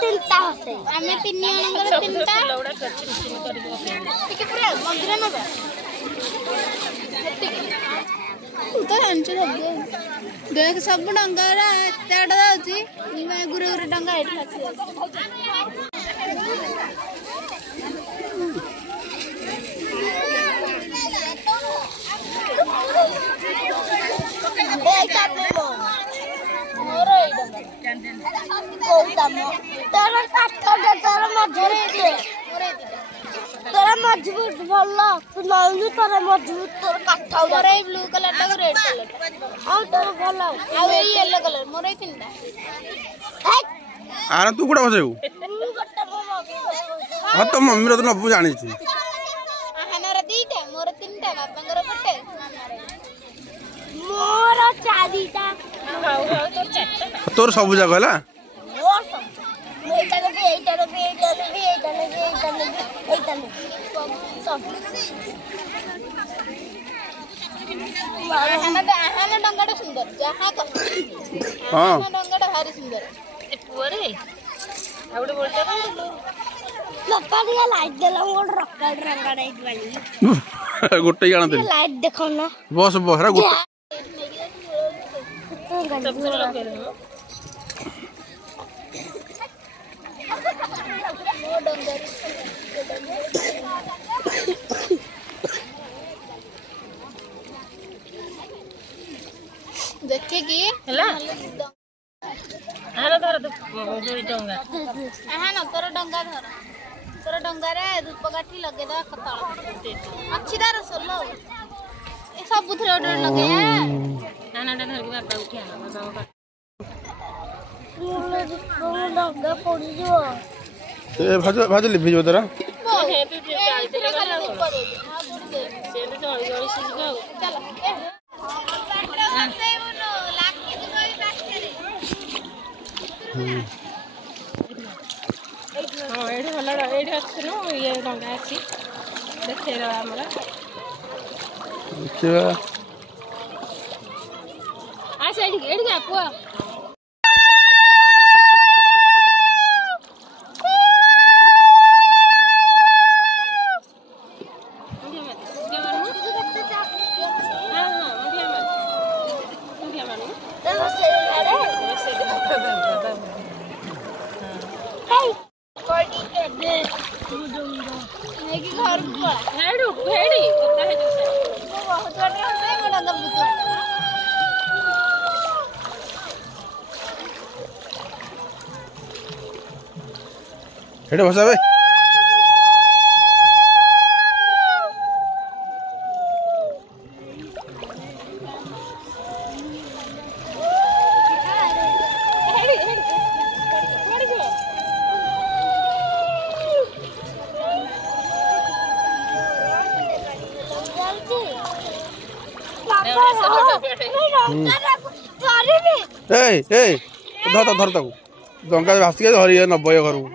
तीनटा आमे तीन जणकर तीनटा टिके पूरा मंदिर नबा तो अंच देख सब डंगारा एते आडा जाउची गुरे गुरे डंगा एठी लाछि तोरा मजबूत भल्ला नलनी तोरा मजबूत तोर काठा मोर ए ब्लू कलर टा रेड कलर आ तोर भल्ला आ ए येलो कलर मोर ए तीनटा आरे तू कोडा बसेउ हां तो मम्मी रो तो नबु जानि छु हनर दीटा मोर तीनटा बाबांगर पटे मोर चारीटा हाउ हाउ तोर चारटा तोर सब जगह हला डंगाटा सुंदर जहाँ डंगाटा भारी सुंदर लाइट देला रॉकेट रंगाटा गोटे जाना दे लाइट देखो ना बस बहरा गोटे देखे कि हला आला धर दुई डंगा आहा न तोर डंगा रे धूप काठी लगे दा खतळ अच्छी दार सोलो ए सब बुथरे ऑर्डर लगे नाना डन हर बाबा उठिया बाबा डंगा पड़ी जो ए भाज लिभिजो तोरा हे तू चाल दे से तो जळी जळी सीज गाओ चल हाँ ये भल ये अच्छे नु ये रंगा अच्छी देखे आमर देखा आस एड़ी कुआ हेडे भसा बे धर ताकू डंगा भासी धरी नबय घर तू